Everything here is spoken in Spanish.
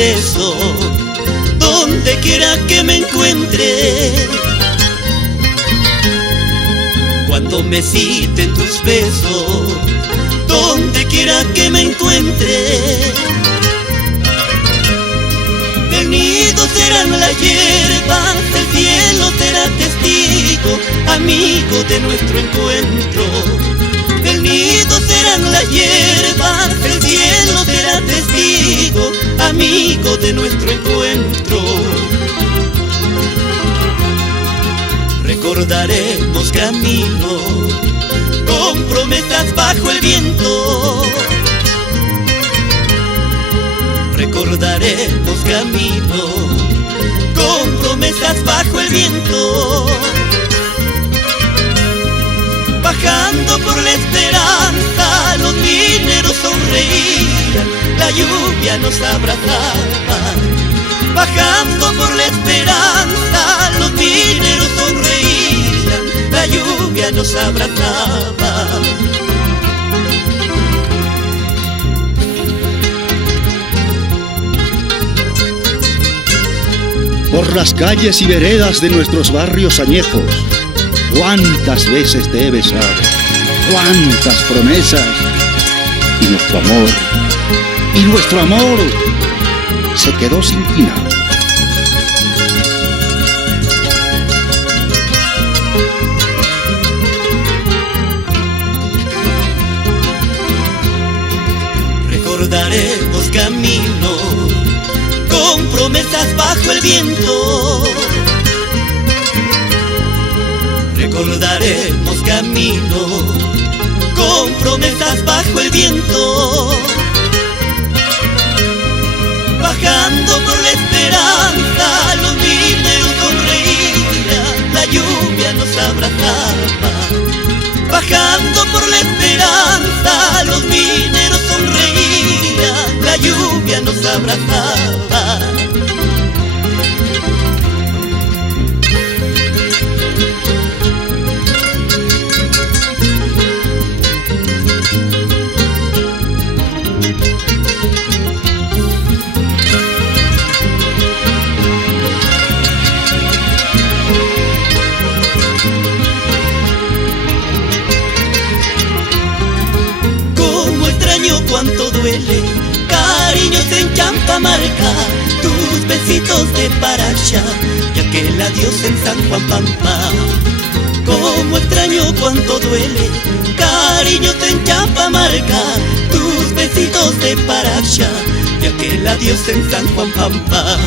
besos, donde quiera que me encuentre. Cuando me citen tus besos, donde quiera que me encuentre. El nido serán las hierbas, el cielo será testigo, amigo de nuestro encuentro. El nido serán las hierbas, el cielo será testigo, amigo de nuestro encuentro. Recordaremos camino con promesas bajo el viento. Recordaremos camino con promesas bajo el viento. Bajando por la esperanza, los mineros sonreían, la lluvia nos abrazaba. Bajando por la esperanza, los mineros sonreían, la lluvia nos abrazaba. Por las calles y veredas de nuestros barrios añejos, cuántas veces te he besado, cuántas promesas, y nuestro amor se quedó sin final. Recordaremos camino con promesas bajo el viento. Recordaremos camino con promesas bajo el viento. Bajando por la esperanza, los mineros sonreían, la lluvia nos abrazaba. Bajando por la esperanza, los mineros sonreían, la lluvia nos abrazaba. Cuánto duele, cariños en Champamarca, tus besitos de Parachá y aquel adiós en San Juan Pampa. Como extraño cuánto duele, cariños en Champamarca, tus besitos de Parachá y aquel adiós en San Juan Pampa.